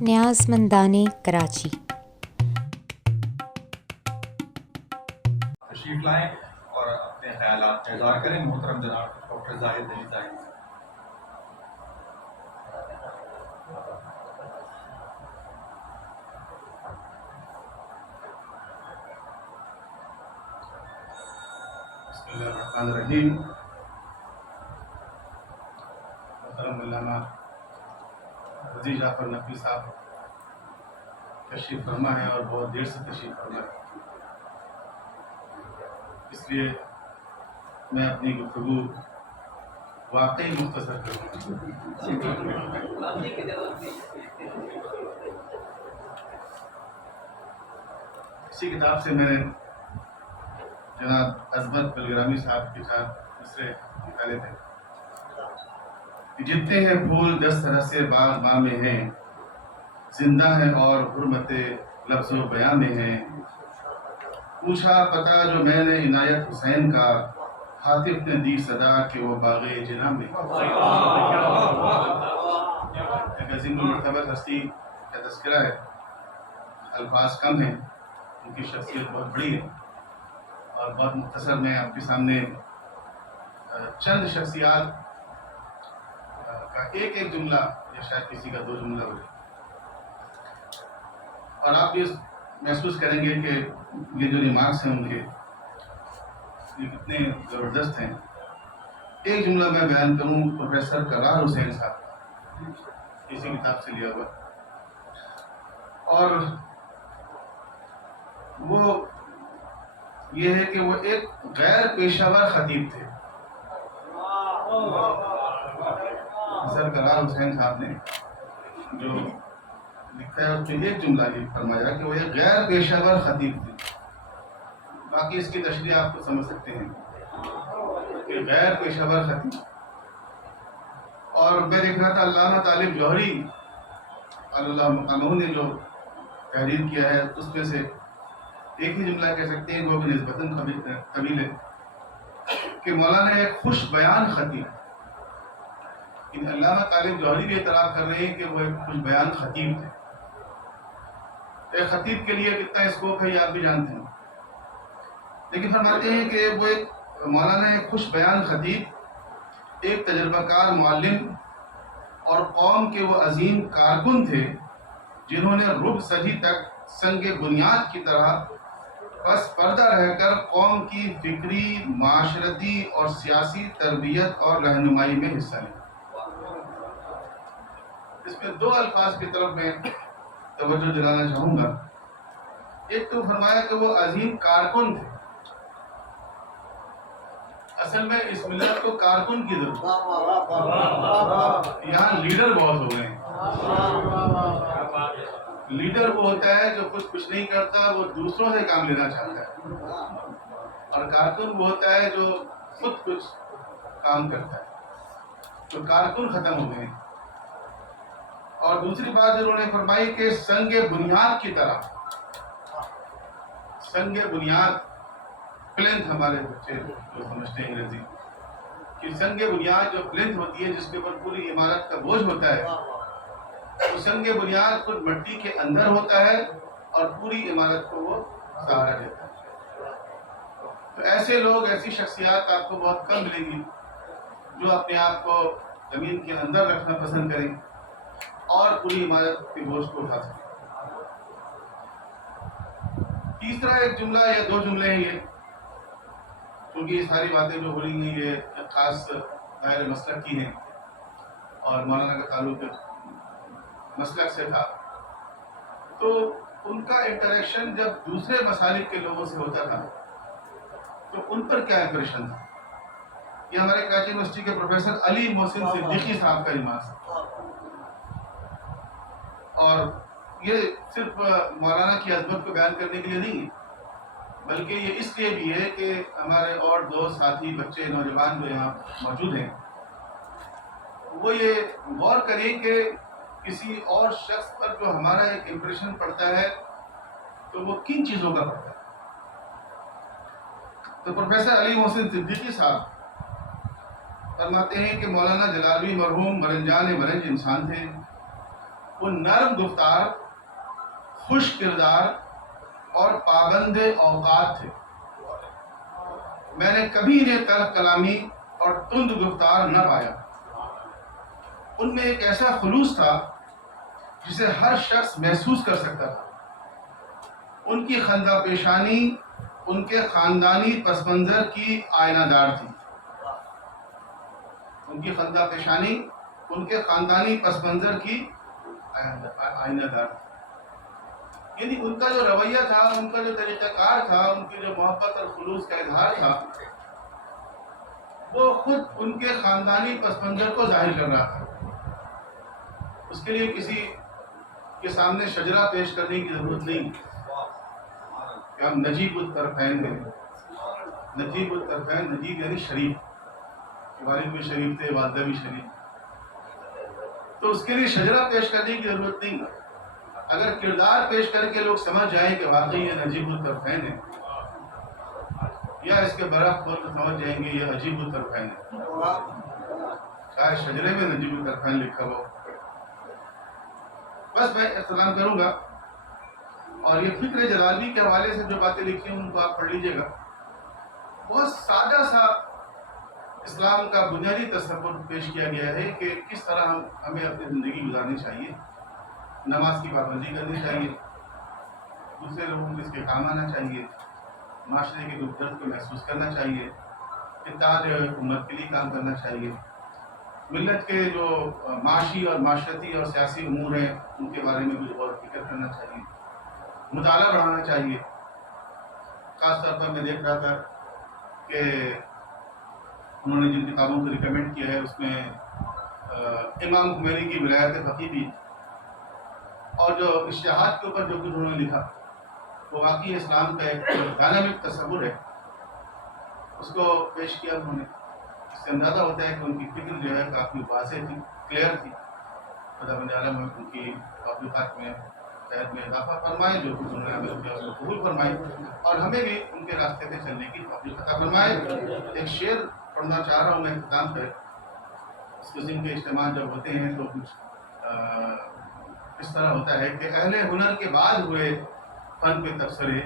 نیازمندان کراچی تشریف لائیں اور اپنے خیالات کا اظہار کریں. محترم جناب ڈاکٹر زاہد علی زاہد. بسم اللہ الرحمن الرحیم. محترم علامہ رضی جعفر نقوی صاحب تشریف فرما ہے اور بہت دیر سے تشریف فرما ہے، اس لیے میں اپنی گفتگو واقعی مختصر کروں گا. اسی کتاب سے میں نے جناب عظمت بلگرامی صاحب کے ساتھ مصرے نکالے تھے کہ جتنے ہیں پھول دس طرح سے باغ باں میں ہیں، زندہ ہیں اور حرمت لفظ و بیاں میں ہیں. پوچھا پتا جو میں نے عنایت حسین کا، حاطف نے دی صدا کہ وہ باغ جناں میں. ایک عظیم المرتبہ ہستی کا تذکرہ ہے، الفاظ کم ہیں، ان کی شخصیت بہت بڑی ہے، اور بہت مختصر میں آپ کے سامنے چند شخصیات کا ایک جملہ یا شاید کسی کا دو جملہ ہو، اور آپ یہ محسوس کریں گے کہ یہ جو ریمارکس ہیں ان کے یہ کتنے زبردست ہیں. ایک جملہ میں بیان کروں پروفیسر قرار حسین صاحب کا، اسی کتاب سے لیا ہوا، اور وہ یہ ہے کہ وہ ایک غیر پیشہ ور خطیب تھے. سر قرار حسین صاحب نے جو لکھا ہے اس میں ایک جملہ یہ فرمایا کہ وہ ایک غیر پیشہ ور خطیب تھے. باقی اس کی تشریح آپ کو سمجھ سکتے ہیں کہ غیر پیشہ ور خطیب. اور میں دیکھ رہا تھا علامہ طالب جوہری اللہ مقامہ نے جو تحریر کیا ہے اس میں سے ایک ہی جملہ کہہ سکتے ہیں، وہ بھی نسبتاً طویل ہے، کہ مولانا ایک خوش بیان خطیب. علامہ طالب جوہری بھی اعتراف کر رہے ہیں کہ وہ ایک خوش بیان خطیب تھے. ایک خطیب کے لیے کتنا اسکوپ ہے یہ آپ بھی جانتے ہیں، لیکن فرماتے ہیں کہ وہ ایک مولانا ایک خوش بیان خطیب، ایک تجربہ کار معلم اور قوم کے وہ عظیم کارکن تھے جنہوں نے رب صدی تک سنگ بنیاد کی طرح پس پردہ رہ کر قوم کی فکری، معاشرتی اور سیاسی تربیت اور رہنمائی میں حصہ لیا. اس میں دو الفاظ کی طرف میں توجہ دلانا چاہوں گا. ایک تو فرمایا کہ وہ عظیم کارکن تھے. اصل میں اس ملت کو کارکن کی ضرورت ہے، یہاں لیڈر بہت ہو گئے ہیں. لیڈر وہ ہوتا ہے جو خود کچھ نہیں کرتا، وہ دوسروں سے کام لینا چاہتا ہے، اور کارکن وہ ہوتا ہے جو خود کچھ کام کرتا ہے. تو کارکن ختم ہو گئے ہیں. اور دوسری بات جو انہوں نے فرمائی کہ سنگ بنیاد کی طرح، سنگ بنیاد پلنتھ، ہمارے بچے جو سمجھتے ہیں انگریزی کہ سنگ بنیاد جو پلنتھ ہوتی ہے جس کے اوپر پوری عمارت کا بوجھ ہوتا ہے، وہ سنگ بنیاد خود مٹی کے اندر ہوتا ہے اور پوری عمارت کو وہ سہارا دیتا ہے. تو ایسے لوگ، ایسی شخصیات آپ کو بہت کم ملیں گی جو اپنے آپ کو زمین کے اندر رکھنا پسند کریں اور پوری عمارت کے بوجھ کو اٹھا سکیں. تیسرا ایک جملہ یا دو جملے ہیں یہ، کیونکہ یہ ساری باتیں جو ہو رہی ہیں یہ ایک خاص دائرۂ مسلک کی ہیں اور مولانا کا تعلق مسلک سے تھا، تو ان کا انٹریکشن جب دوسرے مسالک کے لوگوں سے ہوتا تھا تو ان پر کیا امپریشن تھا. یہ ہمارے کراچی یونیورسٹی کے پروفیسر علی محسن صدیقی صاحب کا ریمارک ہے، اور یہ صرف مولانا کی عظمت کو بیان کرنے کے لیے نہیں ہے، بلکہ یہ اس لیے بھی ہے کہ ہمارے اور دوست ساتھی بچے نوجوان جو یہاں موجود ہیں وہ یہ غور کریں کہ کسی اور شخص پر جو ہمارا ایک امپریشن پڑتا ہے تو وہ کن چیزوں کا پڑتا ہے. تو پروفیسر علی محسن صدیقی صاحب فرماتے ہیں کہ مولانا جلالی مرحوم مرنجان مرنج انسان تھے، وہ نرم گفتار، خوش کردار اور پابند اوقات تھے۔ میں نے کبھی انہیں تلخ کلامی اور تند گفتار نہ پایا۔ ان میں ایک ایسا خلوص تھا جسے ہر شخص محسوس کر سکتا تھا۔ ان کی خندہ پیشانی ان کے خاندانی پس منظر کی آئینہ دار تھی۔ ان کی خندہ پیشانی ان کے خاندانی پس منظر کی آئینہ دار تھی۔ یعنی ان کا جو رویہ تھا، ان کا جو طریقہ کار تھا، ان کی جو محبت اور خلوص کا اظہار تھا، وہ خود ان کے خاندانی پس منظر کو ظاہر کر رہا تھا۔ اس کے لیے کسی کے سامنے شجرہ پیش کرنے کی ضرورت نہیں کہ ہم نجیب الطرفین ہیں۔ نجیب الطرفین، نجیب یعنی شریف، والد بھی شریف تھے، والدہ بھی شریف، تو اس کے لیے شجرہ پیش کرنے کی ضرورت نہیں۔ اگر کردار پیش کر کے لوگ سمجھ جائیں کہ واقعی یہ نجیب الطرفین ہے، یا اس کے برعکس بول کر سمجھ جائیں گے یہ عجیب الطرفین ہے، شاید شجرے میں نجیب الطرفین لکھا ہو۔ بس میں اختتام کروں گا، اور یہ فکر جلالی کے حوالے سے جو باتیں لکھی ہیں ان کو آپ پڑھ لیجئے گا۔ بہت سادہ سا اسلام کا بنیادی تصور پیش کیا گیا ہے کہ کس طرح ہمیں اپنی زندگی گزارنی چاہیے۔ نماز کی پابندی کرنی چاہیے، دوسرے لوگوں کو اس کے کام آنا چاہیے، معاشرے کے دکھ درد کو محسوس کرنا چاہیے، اتحاد امت کے لیے کام کرنا چاہیے، ملت کے جو معاشی اور معاشرتی اور سیاسی امور ہیں ان کے بارے میں کچھ غور و فکر کرنا چاہیے، مطالعہ بڑھانا چاہیے۔ خاص طور پر میں دیکھ رہا تھا کہ انہوں نے جن کتابوں کو ریکمینڈ کیا ہے اس میں امام خمینی کی ولایت فقیہ بھی، اور جو اشتہاد کے اوپر جو کچھ انہوں نے لکھا وہ واقعی اسلام کا ایک ڈائنامک تصور ہے، اس کو پیش کیا انہوں نے۔ اس سے اندازہ ہوتا ہے کہ ان کی فکر جو ہے کافی واضح تھی، کلیئر تھی۔ خدا بند عالم ان کی تعلقات میں خیر میں اضافہ فرمائے، جو کچھ انہوں نے عمل کیا اس کو قبول فرمائے، اور ہمیں بھی ان کے راستے پہ چلنے کی توفیق عطا فرمائے۔ ایک شعر پڑھنا چاہ رہا ہوں میں اختتام پہ۔ اس قسم کے اجتماع جب ہوتے ہیں تو کچھ اس طرح ہوتا ہے کہ اہل ہنر کے بعد ہوئے فن پہ تبصرے،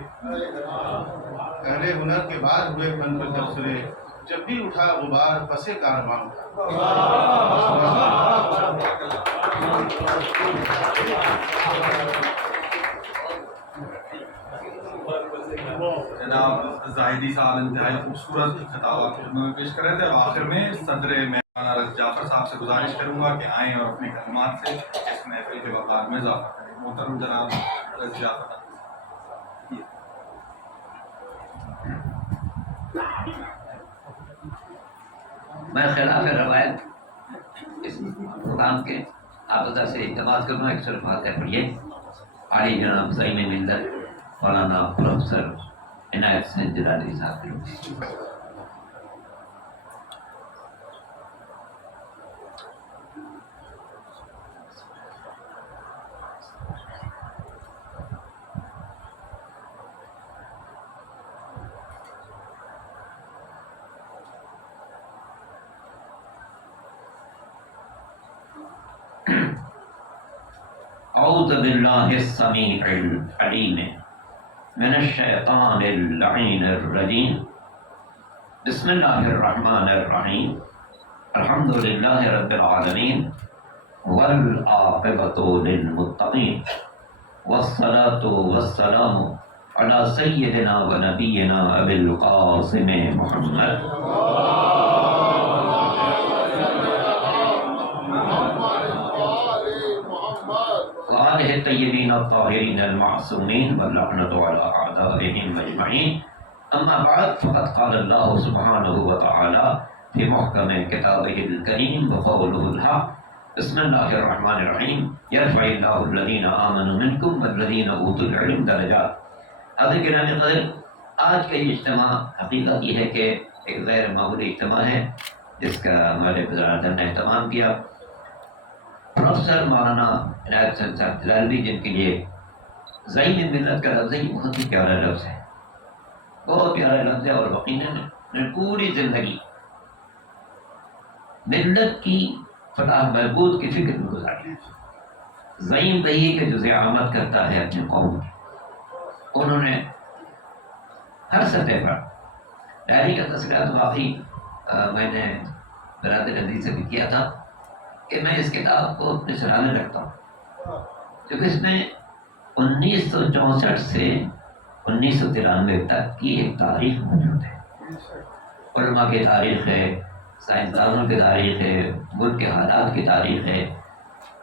اہل ہنر کے بعد ہوئے فن پہ تبصرے، جب بھی اٹھا غبار پسے کارواں اٹھا۔ جناب زاہدی صاحب انتہائی خوبصورت خطابات میں پیش کر رہے تھے، اور آخر میں صدر مولانا رضا جعفر صاحب سے گزارش کروں گا کہ آئیں اور اپنے کلمات سے اس محفل کے وقار میں اضافہ کریں۔ محترم جناب رضا جعفر۔ میں خلاف روایت اس مقام کے آبادہ سے اعتماد کرنا ایک صرف بات ہے پڑھیے۔ عالی جناب زعیم ملت مولانا پروفیسر عنایت حسین جلالی صاحب کی۔ اعوذ باللہ السمیع العلیم من الشیطان اللعین الرجیم، بسم اللہ الرحمن الرحیم، الحمد للہ رب العالمین، والعاقبۃ للمتقین، والصلاة والسلام علی سیدنا و نبینا ابی القاسم محمد وآلہ الطیبین الطاہرین المعصومین واللعنۃ علی اعدائہم اجمعین۔ اما بعد، فقد قال اللہ سبحانہ وتعالی فی محکم کتابہ الکریم وقولہ الحق، بسم اللہ الرحمن الرحیم، یرفع اللہ الذین آمنوا منکم والذین اوتوا العلم درجات۔ حضرت گرامی قدر، آج کا یہ اجتماع حقیقت یہ ہے کہ ایک غیر معمولی اجتماع ہے جس کا ہمارے وزارت نے اہتمام کیا۔ پروفیسر مولانا عنایت حسین صاحب جلالی، جن کے لیے زعیم ملت کا لفظ ہی بہت ہی پیارا لفظ ہے، بہت پیارا لفظ ہے، اور یقیناً پوری زندگی ملت کی فلاح بہبود کی فکر میں گزاری۔ زعیم وہی کہ جو زعامت کرتا ہے اپنے قوم کی. انہوں نے ہر سطح پر ڈائری کا تذکرہ تو واقعی میں نے برادر عزیز سے بھی کیا تھا کہ میں اس کتاب کو اپنے سرانے رکھتا ہوں، کیونکہ اس میں 1964 سے 1993 تک کی ایک تاریخ موجود ہے. علماء کی تاریخ ہے، سائنسدانوں کی تاریخ ہے، ملک کے حالات کی تاریخ ہے،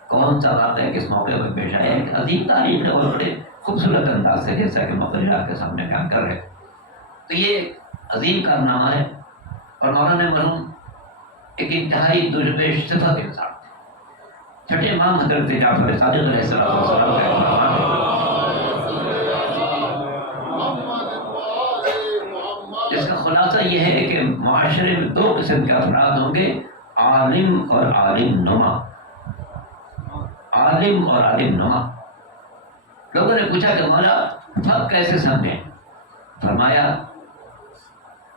کون سا واقعہ کس موقع پر پیش آیا. ایک عظیم تاریخ ہے اور بڑے خوبصورت انداز سے جیسا کہ مقرر آپ کے سامنے بیان کر رہے. تو یہ عظیم کارنامہ ہے اور مولانا مرحوم ایک انتہائی درویش صفت انسان تھے. چھٹے امام حضرت جعفر صادق علیہ السلام کا فرمان ہے جس کا خلاصہ یہ ہے کہ معاشرے میں دو قسم کے افراد ہوں گے، عالم اور عالم نما. عالم اور عالم نما. لوگوں نے پوچھا کہ مولا فرق کیسے سمجھیں؟ فرمایا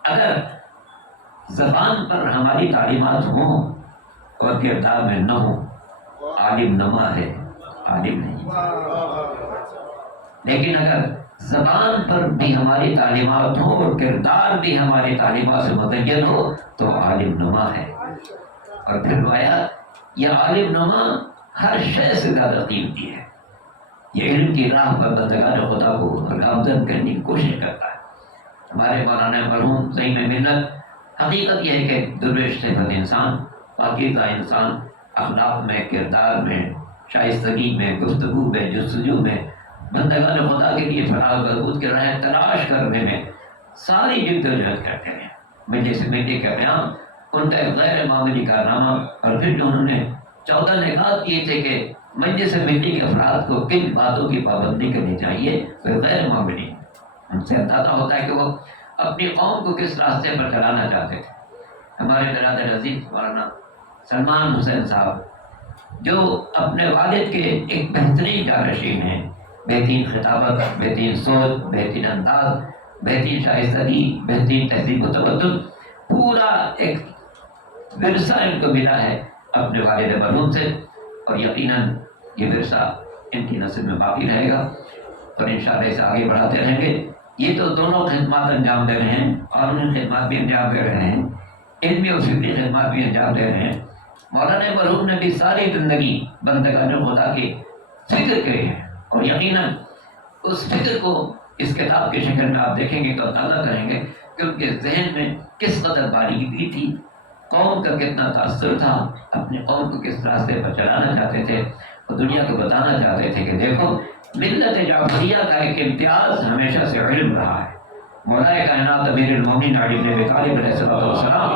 اگر زبان پر ہماری تعلیمات ہوں اور کردار میں نہ ہوں، عالم نما ہے، عالم نہیں. لیکن اگر زبان پر بھی ہماری تعلیمات ہوں اور کردار بھی ہماری تعلیمات سے متعین ہو تو عالم نما ہے. اور پھر فرمایا یہ عالم نما ہر شے سے زیادہ قیمتی ہے. یہ علم کی راہ پر بندگان خدا کو گامزن کرنے کی کوشش کرتا ہے. ہمارے مولانا مرحوم زعیم ملت حقیقت یہ ہے کہ درویش صفت انسان، پاکیزہ انسان، اخلاق میں، کردار میں، شائستگی میں، گفتگو میں، جستجو میں، بندگان خدا کے لیے فلاح و بہبود کے راہ تلاش کرنے میں ساری جدوجہد کرتے ہیں. مجلس ملی کا قیام ان کا ایک غیر معمولی کارنامہ. اور پھر جو انہوں نے 14 نکات کیے تھے کہ مجلس ملی کے افراد کو کن باتوں کی پابندی کرنی چاہیے، وہ غیر معمولی. ان سے اندازہ ہوتا ہے کہ وہ اپنی قوم کو کس راستے پر چلانا چاہتے تھے. ہمارے برادر عزیز مولانا سلمان حسین صاحب جو اپنے والد کے ایک بہترین جانشین ہیں، بہترین خطابت، بہترین سوچ، بہترین انداز، بہترین شائستگی، بہترین تہذیب و تمدن، پورا ایک ورثہ ان کو ملا ہے اپنے والد مرحوم سے. اور یقیناً یہ ورثہ ان کی نسل میں باقی رہے گا اور انشاءاللہ اسے آگے بڑھاتے رہیں گے. یہ تو دونوں خدمات انجام دے رہے ہیں، قانونی خدمات بھی انجام دے رہے ہیں، علمی اور فکری خدمات بھی انجام دے رہے ہیں. مولانا مرحوم نے بھی ساری زندگی بندگان خدا کی فکر کی ہے اور یقیناً اس فکر کو اس کتاب کی شکل میں آپ دیکھیں گے تو اندازہ کریں گے کہ ان کے ذہن میں کس قدر باریکی تھی، قوم کا کتنا تاثر تھا، اپنی قوم کو کس راستے پر چلانا چاہتے تھے اور دنیا کو بتانا چاہتے تھے کہ دیکھو ملت جعفریہ کا ایک امتیاز ہمیشہ سے علم رہا ہے. مولا کائنات امیر المومنین علی بن ابی طالب علیہ السلام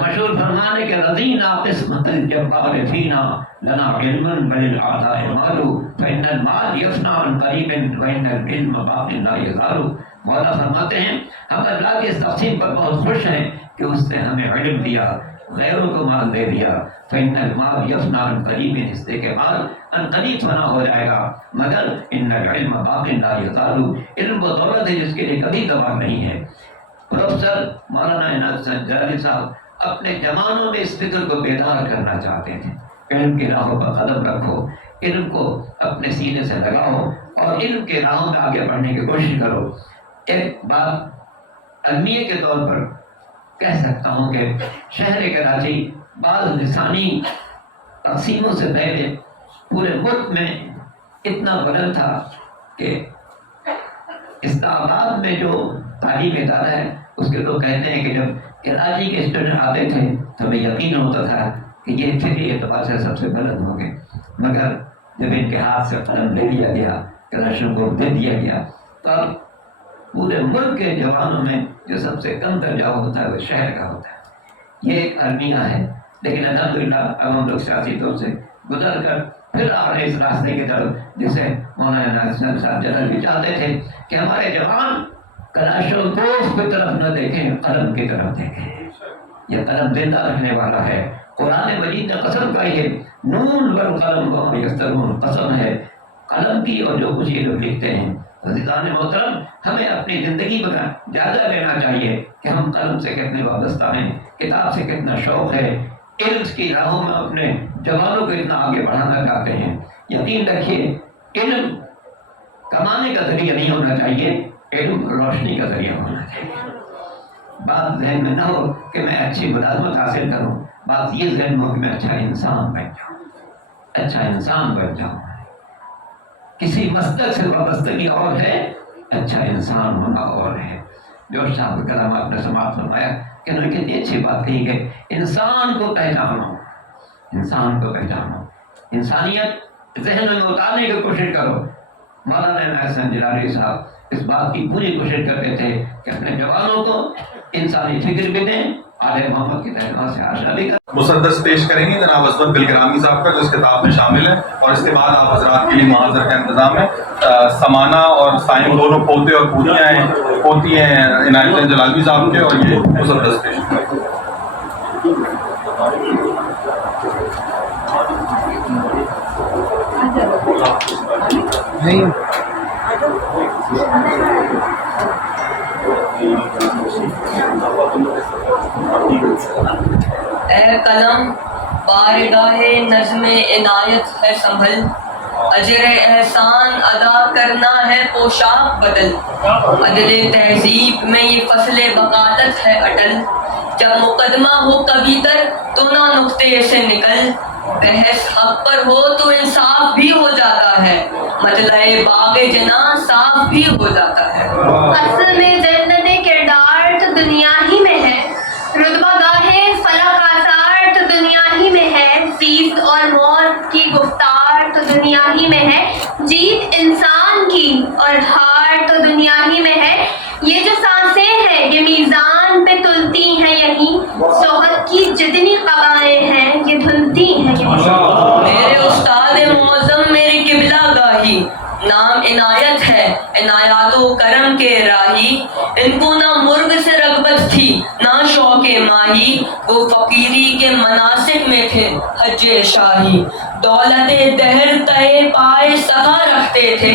مشہور فرمانے کے رضینا قسمت الجبار فینا لنا علما بل الاعداء مال فان المال يفنى عن قریب وان العلم باق لا يزال. مولا فرماتے ہیں ہم اللہ کے اس تقسیم پر بہت خوش ہیں کہ اس نے ہمیں علم دیا، غیروں کو مال دے دیا. فإن المال يفنى عن قریب، اس سے کہ مال ان قریب فنا ہو جائے گا، مگر ان العلم باق لا يزال، علم وہ دولت ہے جس کے لیے کبھی زوال نہیں ہے. پروفیسر مولانا عنایت حسین جلالی صاحب اپنے جوانوں میں اس فکر کو بیدار کرنا چاہتے تھے. علم کی راہوں پر قدم رکھو، علم کو اپنے سینے سے لگاؤ اور علم کے راہوں میں آگے بڑھنے کی کوشش کرو. ایک بات المیہ کے طور پر کہہ سکتا ہوں کہ شہر کراچی بعض لسانی تقسیموں سے پہلے پورے ملک میں اتنا بلند تھا کہ اسلام آباد میں جو تعلیمی ادارہ ہے اس کے لوگ کہتے ہیں کہ جب کراچی کے اسٹوڈنٹ آتے تھے تو ہمیں یقین ہوتا تھا کہ یہ فکری اعتبار سے سب سے بلند ہوں گے، مگر جب ان کے ہاتھ سے قلم لے لیا گیا، کلاشن کو دے دیا گیا، تو اب پورے ملک کے جوانوں میں جو سب سے کم درجہ ہوتا ہے وہ شہر کا ہوتا ہے. یہ ایک المیہ ہے، لیکن الحمدللہ اب ہم لوگ سیاسی طور سے گزر کر پھر آ رہے اس راستے کی طرف جسے مولانا حسین صاحب جلال بھی چاہتے تھے کہ ہمارے جوان کلاشوں کو کی طرف نہ دیکھیں، قلم کی طرف دیکھیں. یہ قلم زندہ رہنے والا ہے. قرآن مجید نے قسم کھائی ہے، نون والقلم وما یسطرون، قسم ہے قلم کی اور جو کچھ یہ لوگ لکھتے ہیں. عزیزان محترم، ہمیں اپنی زندگی کا جائزہ لینا چاہیے کہ ہم قلم سے کتنے وابستہ ہیں، کتاب سے کتنا شوق ہے، علم کی راہوں میں اپنے جوانوں کو اتنا آگے بڑھانا چاہتے ہیں۔ یقین رکھیے علم کمانے کا ذریعہ نہیں ہونا چاہیے، علم روشنی کا ذریعہ ہونا چاہیے۔ بات ذہن میں نہ ہو کہ میں اچھی ملازمت حاصل کروں، بات یہ ذہن میں ہو کہ میں اچھا انسان بن جاؤں، اچھا انسان بن جاؤں۔ کسی مسلک سے وابستگی اور ہے، اچھا انسان ہونا اور ہے۔ جو صاحب کلام آپ نے سماعت فرمایا کہ انہوں نے کتنی اچھی بات کہی کہ انسان کو پہچانو، انسان کو پہچانو، انسانیت ذہن میں اتارنے کی کوشش کرو۔ مولانا حسن جلالی صاحب اس بات کی پوری کوشش کرتے تھے کہ اپنے جوانوں کو انسانی فکر بھی دیں، آل محمد کی تعلیمات سے آشنا بھی کریں۔ مسدس پیش کریں گے جناب عصمت بالکرامی صاحب کا، جو اس کتاب میں شامل ہے، اور اس کے بعد آپ حضرات کے لیے محاضر کا انتظام ہے۔ سمانہ اور سائم دونوں پوتے اور پوتیاں ہیں، پوتی ہیں عنایت الدین جلالی صاحب کے، اور یہ مسدس پیش کریں گے۔ اے قلم بارگاہ نظم عنایت ہے سنبھل، اجر احسان ادا کرنا ہے پوشاک بدل، عدل تہذیب میں یہ فصل بقالت ہے اٹل، جب مقدمہ ہو کبھی تر تو نہ نقطے سے نکل، بحث حق پر ہو تو انصاف بھی ہو جاتا ہے، مطلع باغ جناں صاف بھی ہو جاتا ہے۔ اصل میں جنت کردار تو دنیا ہی میں ہے، رتبہ گاہے فلک آثار تو دنیا ہی میں ہے، زیست اور موت کی گفتار تو دنیا ہی میں ہے، جیت انسان کی اور ہار تو دنیا ہی میں ہے، یہ جو سانسیں ہیں یہ میزان پہ تلتی ہیں یہیں، صحبت کی جتنی قبائیں ہیں یہ دھلتی ہیں یہیں۔ میرے استاد معظم میری قبلہ گاہی، نام عنایت ہے عنایات و کرم کے راہی، ان کو نہ مرغ سے رغبت تھی نہ شوق ماہی، وہ فقیری کے مناسک میں تھے حج شاہی، دولت دہر تہے پائے سخا رکھتے تھے،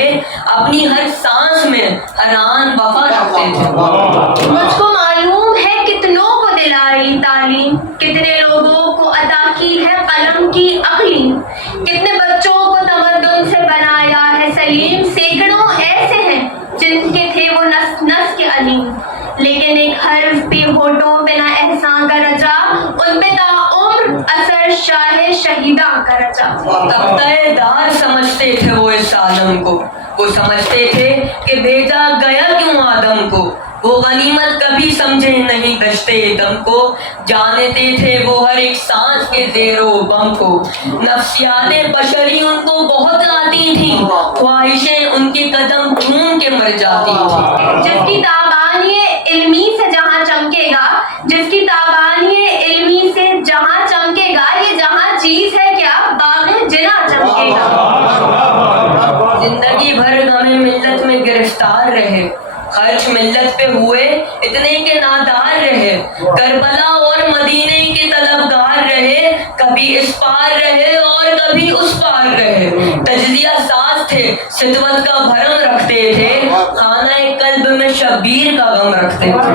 اپنی ہر سانس میں حران وفا رکھتے تھے۔ مجھ کو معلوم ہے کتنوں کو دلائی تعلیم، کتنے لوگوں کو عطا کی ہے قلم کی عقلیم، کتنے بچوں کو تمدن سے بنایا ہے سلیم، سینکڑوں ایسے ہیں جن کے تھے وہ نس نس کے علیم، لیکن ایک حرف پہ ہونٹوں پہ نہ احسان کا رجا، ان پہ تا عمر اثر شاہ شہیداں کا رجا۔ تختہ دار سمجھتے تھے وہ اس عالم کو، وہ سمجھتے تھے کہ بھیجا گیا کیوں آدم کو، وہ غنیمت کبھی سمجھے نہیں دشتے دم کو، جانتے تھے وہ ہر ایک سانس کے زیر و بم کو، نفسیات بشری ان کو بہت آتی تھی، خواہشیں ان کے قدم چوم کے مر جاتی تھی۔ جس کی تابانی علمی سے جہاں چمکے گا، جس کی تابانی علمی سے جہاں چمکے گا، یہ جہاں چیز ہے کیا باغ جنا چمکے گا۔ زندگی بھر غم ملت میں گرفتار رہے، خرچ ملت پہ ہوئے اتنے کے نادار رہے، کربلا اور مدینے کے طلبگار رہے، کبھی اس پار رہے اور کبھی اس پار رہے، تجزیہ ساز تھے ستوت کا بھرم رکھتے تھے، خانہ قلب میں شبیر کا غم رکھتے تھے۔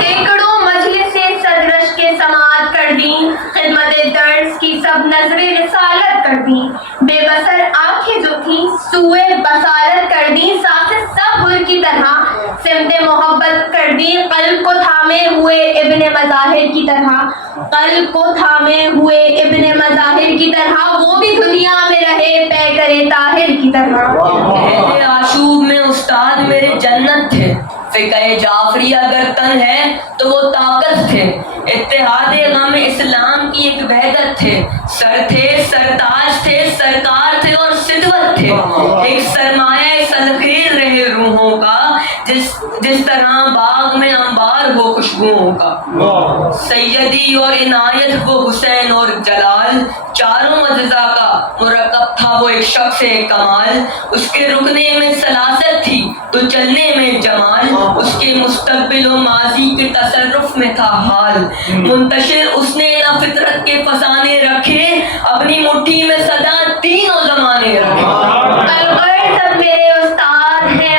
سینکڑوں مجلسیں صدرش کے سماعت کر دیں، خدمت درس کی سب نظریں رسالت کر دیں، بے بصر آنکھیں جو تھیں سوئے بصارت کر دیں، سانسیں سب گل کی طرح سمت محبت کر دیں، قلب کو تھامے ہوئے ابن مظاہر کی طرح، قلب کو تھامے ہوئے ابن مظاہر کی طرح، وہ بھی دنیا میں رہے پے کرے طاہر کی طرح۔ اہل آشوب میں استاد میرے جنت تھے، فقہ جعفری اگر تن ہے تو وہ طاقت تھے، اتحاد غم اسلام کی ایک وحدت تھے، سر تھے سرتاج تھے سرکار تھے اور صدوت تھے، ایک سرمایہ سلخیل رہے روحوں کا، جس طرح باغ میں انبار ہو خوشبوؤں کا، سیدی اور عنایت وہ حسین اور جلال، چاروں اجزاء کا مرکب تھا وہ ایک شخص کمال، اس کے رکنے میں سلاست تھی تو چلنے میں جمال، اس کے مستقبل و ماضی کے تصرف میں تھا حال، منتشر اس نے نہ فطرت کے فسانے رکھے، اپنی مٹھی میں صدا تینوں زمانے رکھے۔ الغرض اب میرے استاد ہیں